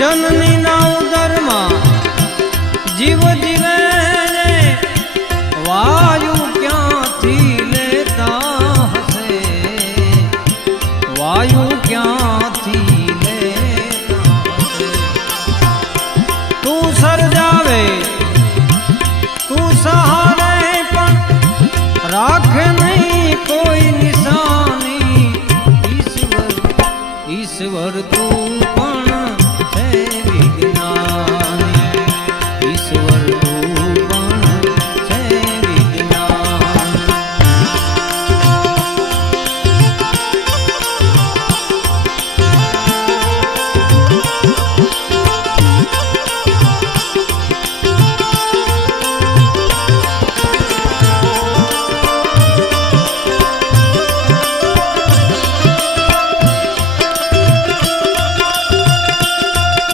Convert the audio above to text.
જનની ના ઉદરમાં જીવ જીવે વાયુ ક્યાંથી લેતા હશે, વાયુ ક્યાંથી લેતા હશે। તું સર્જાવે તું સહારે પણ રાખે નહીં કોઈ નિશાની, ઈશ્વર ઈશ્વર તું